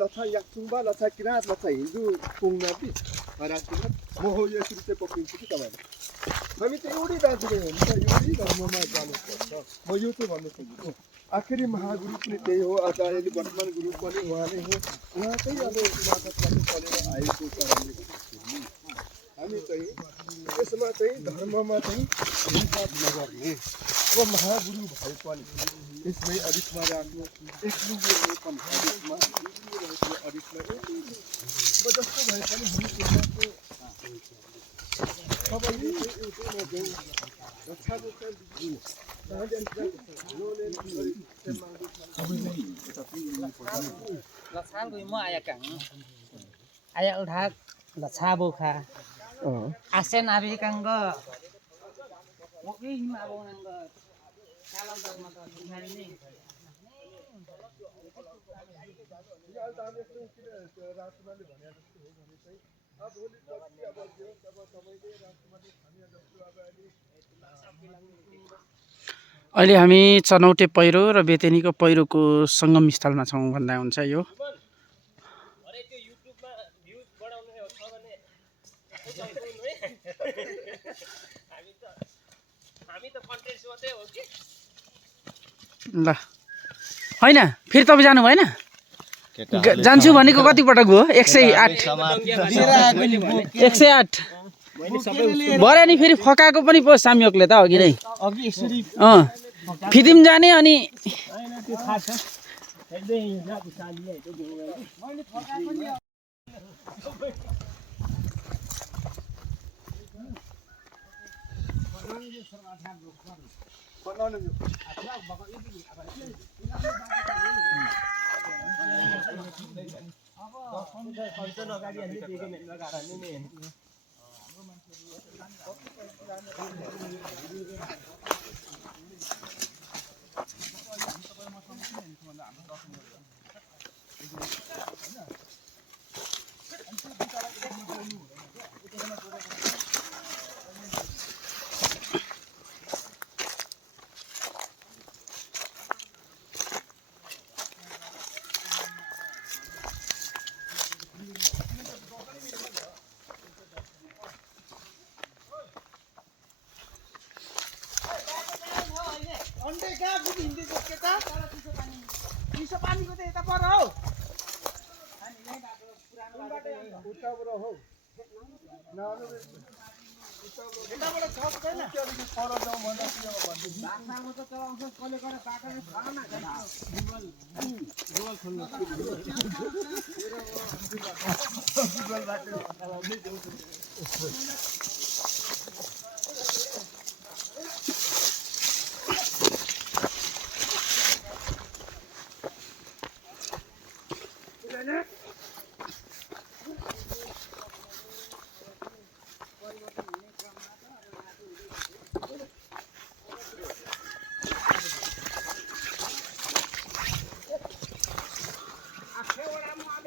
लछा याक्सुङबा लछा किराँत लछा हिन्दू पुङनापि राजकुमार म हो यसरी चाहिँ पक्रिन्छु कि तपाईँलाई हामी चाहिँ एउटै दाजुभाइ हो नि त एउटै धर्ममा जानुपर्छ म यो चाहिँ भन्नु खोजेको आखिरी महागुरु पनि त्यही हो आचार्यले वर्तमान गुरु पनि उहाँ नै हो उहाँकै अब मार्फतबाट चलेर आएको कारणले गर्दाखेरि हामी चाहिँ यसमा चाहिँ धर्ममा चाहिँ भेदभाव नगर्ने अब महागुरु भए पनि यसमै अडिटमा राख्नु एकलुगे पनि अडिटमा अडिटमा अब जस्तो भए पनि हामी त्यसको सबैले एउटै Latsang mo ayak kang ayak udah latsabo ka asen abi kang go oke hima abong nang go kalau dah mata hari ni अहिले हामी चनौटे पहिरो र बेतेनीको पहिरोको संगम स्थलमा छौं भन्दा हुन्छ यो ल हैन फेरि तपाईँ जानु भएन जान्छु भनेको कति पटक हो 108 108 भरे नि फेरि फकाएको पनि पो साम्योकले त अघि नै फिदिम जाने अनि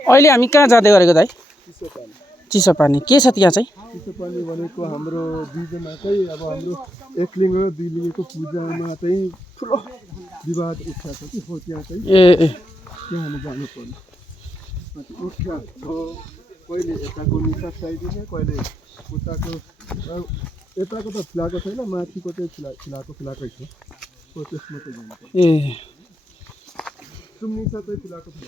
अहिले हामी कहाँ जाँदै गरेको दाइ चिसो पानी के छ त्यहाँ चाहिँ चिसो पानी भनेको हाम्रो दुईजनाकै अब हाम्रो एकलिङ्ग र दुईलिङ्गको पूजामा चाहिँ ठुलो विवाद उठ्या छ कि हो त्यहाँ चाहिँ त्यहाँ हामी जानु पर्ने उठ्या छ कहिले यताको निसाब चाहिदिने कहिले उताको यताको त फिलाएको छैन माथिको चाहिँ फिलाएकै छ हो त्यसमा चाहिँ जानु पर्छ सुम्निसा चाहिँ फिलाएको छ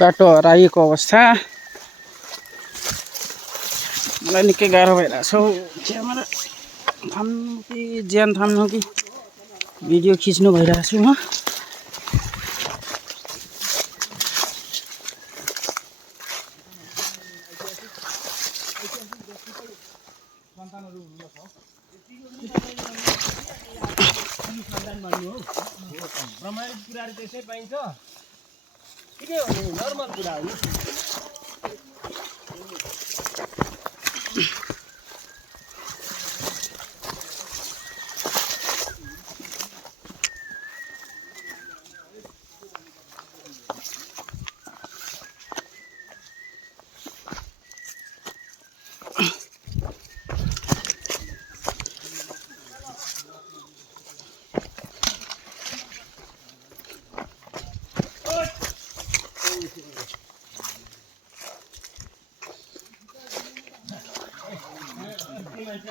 बाटो हराइएको अवस्था मलाई निकै गाह्रो भइरहेछ क्यामेरा थाम्नु कि ज्यान थाम्नु कि भिडियो खिच्नु भइरहेको छु म अनुसन्धान भन्नु हो प्रमाणित कुराहरू त्यसै पाइन्छ ठिकै हो नि नर्मल कुरा हो नि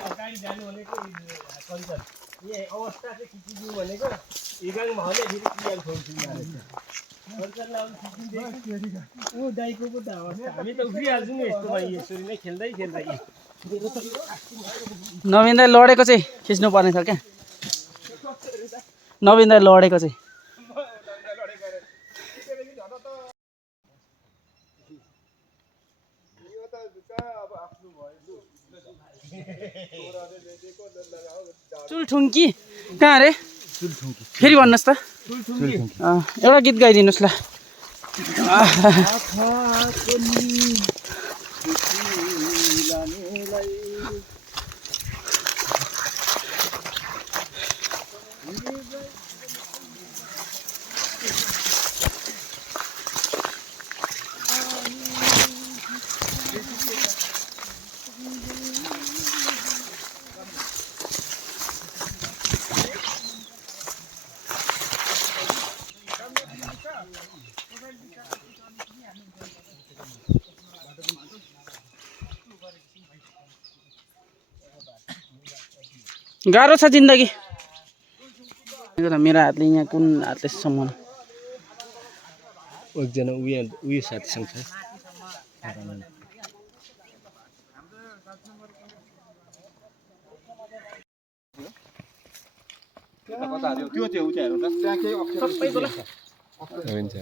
अगाडि जानु भनेको कल्चर यहाँ अवस्था चाहिँ खिचिदिउँ भनेको हिगाङ भले फेरि क्रिया छोड्छु कल्चरलाई ऊ दाइको पो त अवस्था हामी त उफ्रिहाल्छौँ नि यस्तोमा यसरी नै खेल्दै नवीन दाइ लडेको चाहिँ खिच्नु पर्ने छ क्या नवीन दाइ लडेको चाहिँ चुलठुङ्की कहाँ अरे फेरि भन्नुहोस् त एउटा गीत गाइदिनुहोस् ल गाह्रो छ जिन्दगी मेरो हातले यहाँ कुन हातले सम्मान एकजना उयो साथीसँग छ त्यो चाहिँ उचाइ हेर्नु त त्यहाँ केही अक्षर हुन्छ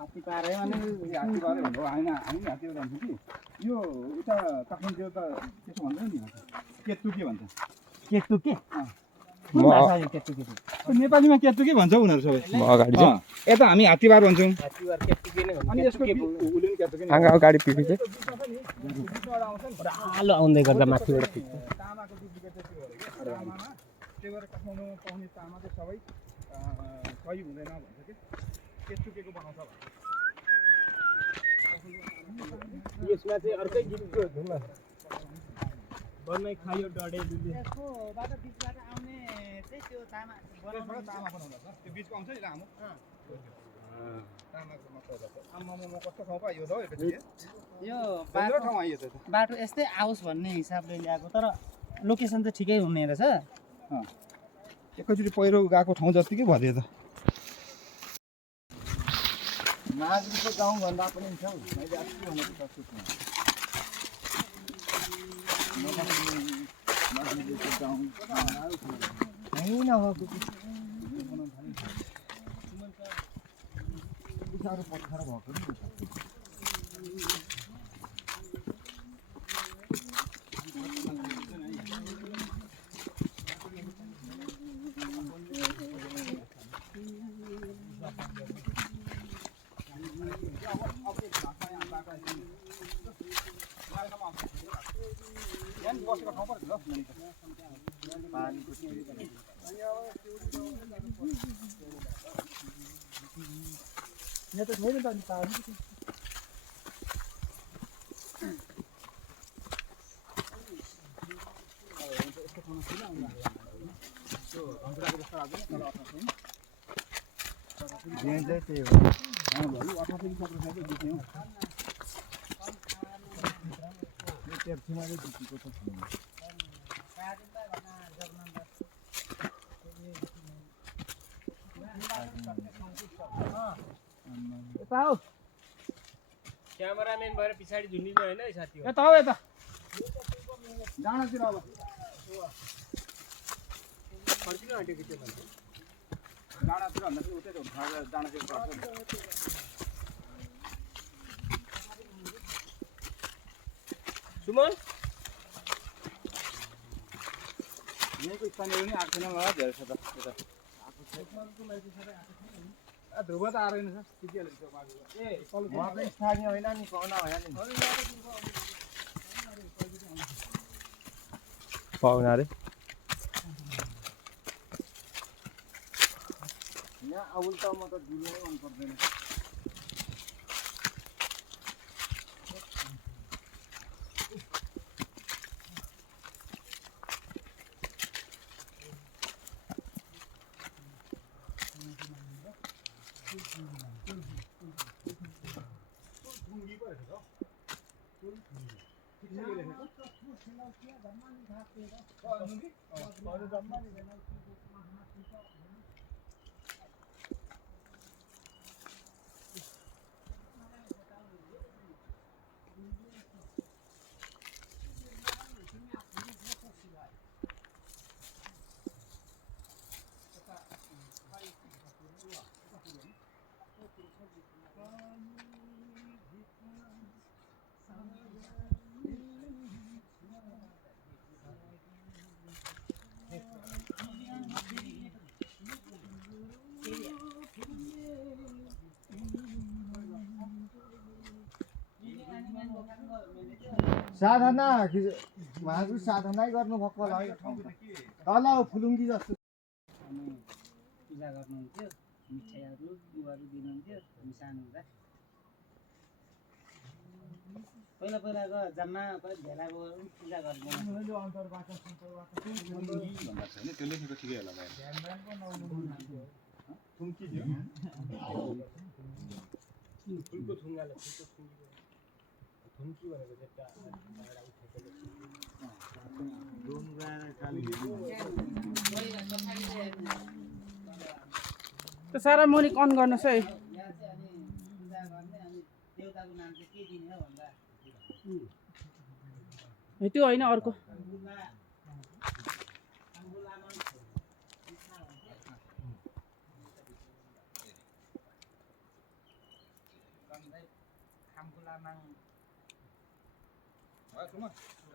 हात्ती पारे अनि हात्ती पारे भनेको होइन हामी हात्ती जान्छौँ कि यो उता काठमाडौँ त त्यसो भन्छ नि केतुके भन्छ केतुके नेपालीमा केतुके भन्छ उनीहरू सबै अगाडि यता हामी हात्तीबार भन्छौँ अनि यसको उले केतुके अगाडि पिपी चाहिँ आलो आउँदै गर्दा माथिबाट पिक्छ तामाको डुप्लिकेट चाहिँ त्यो हो कि त्यही भएर काठमाडौँमा पाउने तामा चाहिँ सबै सही हुँदैन भन्छ कि केतुकेको बनाउँछ यसमा चाहिँ अर्कै गीतको धुनमा बनाइ खायो डढे दुले त्यसको बाटो बिचबाट आउने चाहिँ त्यो तामा तामा बनाउँदा छ त्यो बिचको आउँछ नि लामो तामाको मतलब आम्मामा कस्तो ठाउँ पायो त यो ठाउँ आइयो त बाटो यस्तै आओस् भन्ने हिसाबले ल्याएको तर लोकेसन चाहिँ ठिकै हुने रहेछ एकैचोटि पहिरो गएको ठाउँ जत्तिकै भदियो त नागरीको गाउँ भन्दा पनि छ मैले अस्ति भनेको तस्तो छ नागरीको गाउँ साह्रो पत्थर भएको नि बसेको ठाउँ पर्छ यहाँ त छैन त अनि पानी त्यही हो क्यामेराम्यान भएर पछाडि झुन्डिनु होइन है साथी यता हो यता डाँडातिर अब फर्किनु आँटेको त्यो मान्छे डाँडातिर भन्दा पनि उतै डाँडातिर पर्छ सुमन यहीँको स्थानीय पनि आएको छैन मलाई धेरै छ त ध्रुव त आएर छ उहाँको स्थानीय होइन नि पाहुना होइन नि पाहुना रे यहाँ अबुल त म त दिनु मन पर्दैन साधना उहाँहरू साधनै गर्नुभएको होला है तल फुलुङ्गी जस्तो अनि पूजा गर्नुहुन्थ्यो मिठाईहरू गुवाहरू दिनुहुन्थ्यो हामी सानो हुँदा पहिलाको जम्मा भेला गएर पूजा गर्दैन त्यो लेखेको ठिकै होला फुलको थुङ्गाले थुन्की भनेको चाहिँ एउटा त्यो सारा मुनि अन गर्नुहोस् है यहाँ चाहिँ अनि पूजा गर्ने अनि देउताको नाम चाहिँ के दिने हो भन्दा त्यो होइन अर्को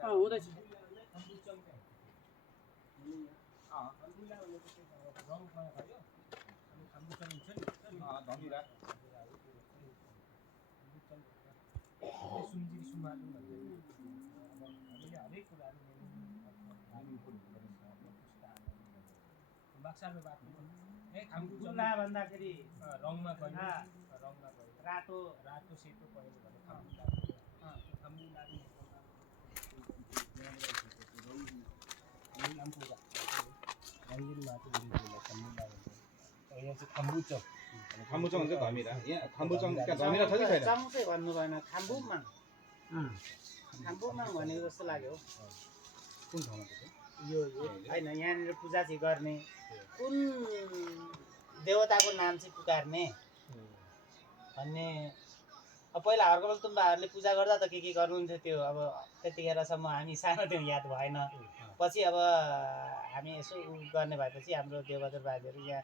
हुँदैछ खुल्ला भन्दाखेरि रङमा गयो रातो रातो सेतो पहेँलो भने खम्बुला खम्बुचक खाम्बुचङ चाहिँ धमिरा यहाँ खाम्बुचङ त्यहाँ धमिरा छ कि छैन चङ चाहिँ भन्नु भएन खाम्बुमाङ खाम्बुमाङ भनेको जस्तो लाग्यो कुन ठाउँमा छ यो होइन यहाँनिर पूजा चाहिँ गर्ने कुन देवताको नाम चाहिँ पुकार्ने भन्ने अब पहिला हर्कबल तुम्बाहरूले पूजा गर्दा त के गर्नुहुन्थ्यो त्यो अब त्यतिखेरसम्म हामी सानो त्यो याद भएन पछि अब हामी यसो गर्ने भएपछि हाम्रो देवबहादुर बाजेहरू यहाँ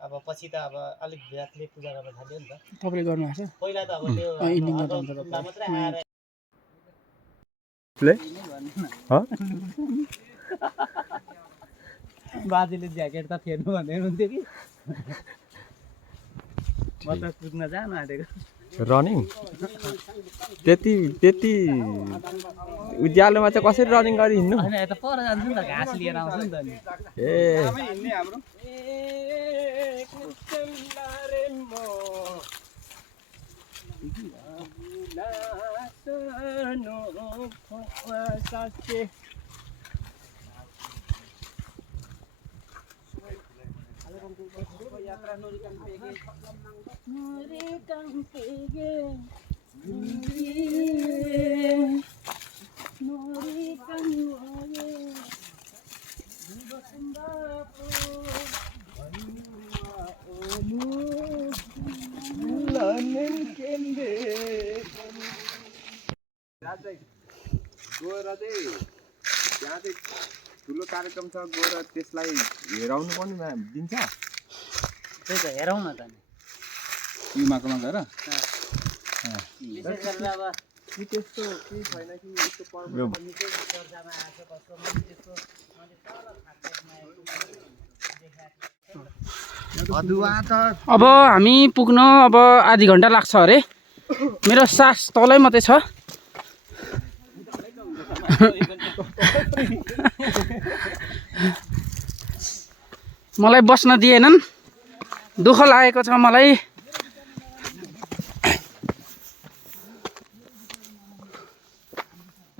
अब पछि त अब अलिक विराटले पूजा गर्न थाल्यो नि त तपाईँले गर्नुभएको छ पहिला त अब त्यो हर्कबल मात्रै आएर बाजेले ज्याकेट त फेर्नु भन्दै हुनुहुन्थ्यो कि म त कुद्न जानु आँटेको रनिङ त्यति उज्यालोमा चाहिँ कसरी रनिङ गरी हिँड्नु होइन यता पर जान्छु नि त घाँस लिएर आउँछु नि त नि ए हिँड्ने हाम्रो गएर चाहिँ त्यहाँ चाहिँ ठुलो कार्यक्रम छ गएर त्यसलाई हेराउनु पनि दिन्छ त्यही त हेरौँ न त नि युमाकोमा गएर विशेष गरेर अब कि त्यस्तो केही छैन कि यस्तो पर्व निकै चर्चामा आएको कस्तो मैले त्यस्तो मैले तल फाक्टमा अदुवा त अब हामी पुग्न अब आधी घन्टा लाग्छ अरे मेरो सास तलै मात्रै छ मलाई बस्न दिएनन् दुःख लागेको छ मलाई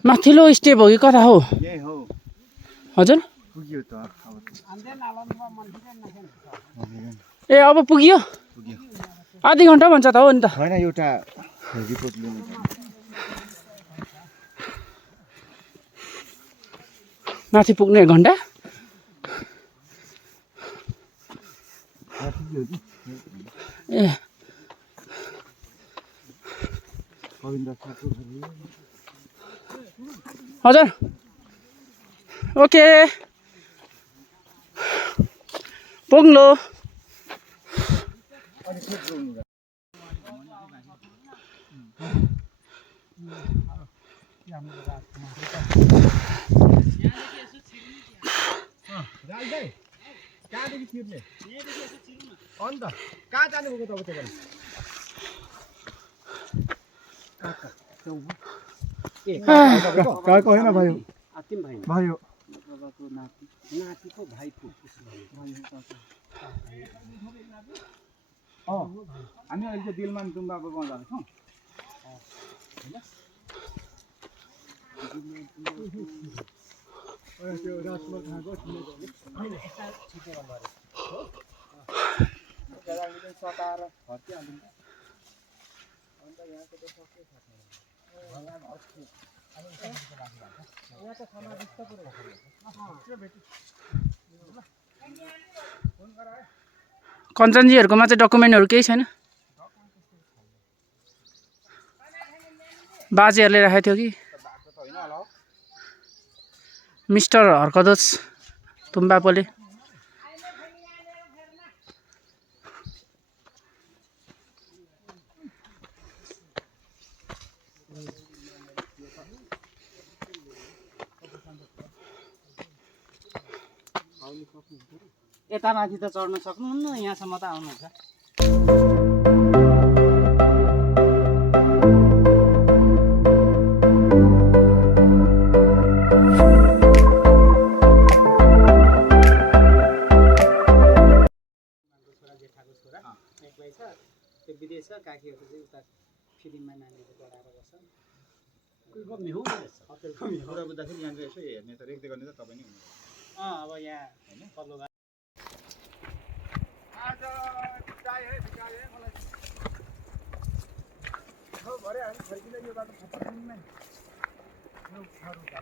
माथिल्लो स्टेप हो कि कता हो यही हो हजुर पुग्यो त ए अब पुग्यो आधी घन्टा भन्छ त हो नि त होइन एउटा रिपोर्ट लिनु माथि पुग्ने 1 घन्टा ए हजुर ओके पुग्लो कहाँदेखि छिर्ने अन्त कहाँ जानु भएको तपाईँ कहाँको होइन भाइ भाइ हो नातिको भाइको हामी अहिले चाहिँ दिलमान गुम्बाको गाउँ जाँदैछौँ त्यो रसमा खाएको सताएर फर्किहाल्नु अन्त यहाँको त सबै कञ्चनजीहरुकोमा चाहिँ डकुमेन्टहरु केही छैन बाजेहरुले राखेको थियो कि मिस्टर हर्कदोस तुम्बापोले यता माथि त चढ्न सक्नुहुन्न यहाँसम्म त आउनुहुन्छ त्यो विदेश छ काकीहरु चाहिँ उता फिल्ममा नानीहरु पढाएर बस्छन् कुलको मिहु होटलको मिहु कुरा बुझ्दाखेरि यहाँको यसो हेर्ने त रेख्दै गर्ने त तपाईँ नै हुनुहुन्छ अब यहाँ हैन पल्लो आज बिताए है मलाई हो भरे हामी फर्किँदै यो बाटो फर्किँदैन यो घर उता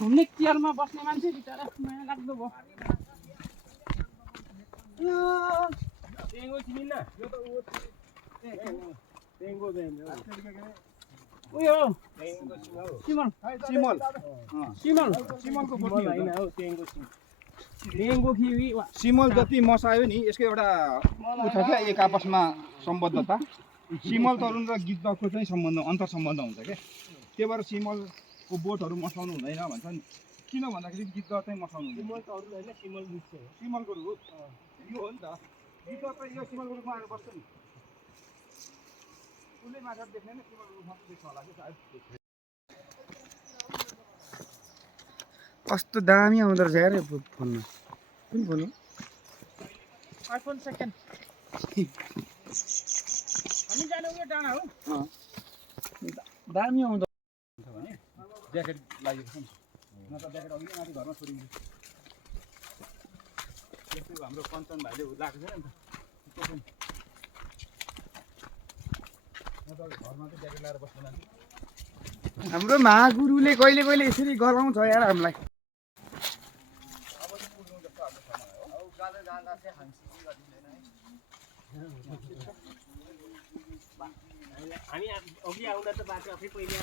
घुम्ने चेयरमा बस्ने मान्छे बिचारा माया लाग्दो भयो टेङ्गो चिनिन्न यो त टेङ्गो उयो सिमल सिमल सिमलको सिमल होइन हौ टेङ्गो डेङ्गु खिवी सिमल जति मसायो नि यसको एउटा उ छ क्या एक आपसमा सम्बद्धता सिमल तरुण र गिद्धको चाहिँ सम्बन्ध अन्तर सम्बन्ध हुन्छ क्या त्यही भएर सिमलको बोटहरू मसाउनु हुँदैन भन्छ नि किन भन्दाखेरि गिद्ध चाहिँ मसाउनु हुँदैन सिमलको रुख यो हो नि त गिद्ध चाहिँ यो सिमलको रुखमा आएर बस्छ नि उसले माछा देख्दैन सिमलको रुखमा देख्छ होला कि सायद कस्तो दामी आउँदो रहेछ यार यो फोनमा कुन फोन हो आइफोन सेकेन्ड हामी जाने उयो डाँडा हो दामी आउँदो भने ज्याकेट लागेको छ नि नत्र ज्याकेट अघि माथि घरमा छोडिन्छ यस्तो हाम्रो कञ्चन भाइले लगाएको छैन नि त नत्र घरमा चाहिँ ज्याकेट लगाएर बस्नु जान्छ हाम्रो महागुरुले कहिले कहिले यसरी गराउँछ यार हामीलाई हामी अघि आउँदा त बाटो आफै पहिले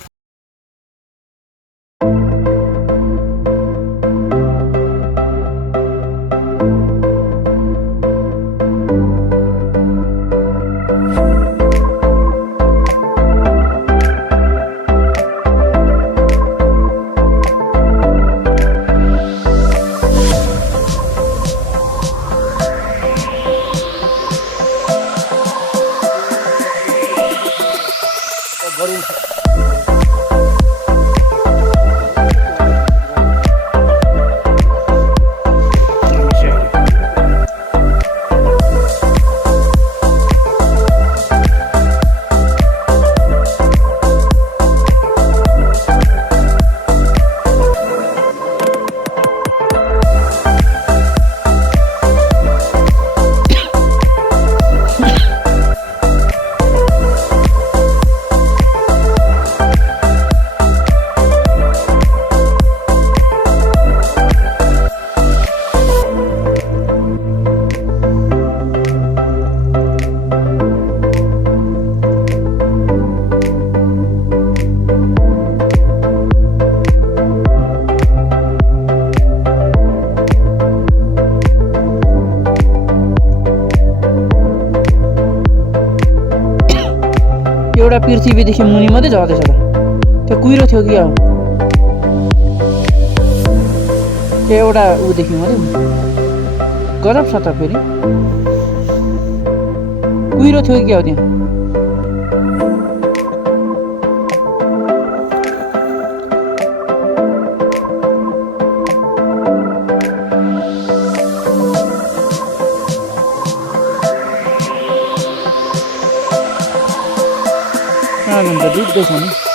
एउटा पृथ्वीदेखि मुनि मात्रै झर्दैछ त त्यो कुहिरो थियो कि अब त्यो एउटा उदेखि मात्रै गजब छ त फेरि कुहिरो थियो कि अब त्यहाँ डुब्दैछ नि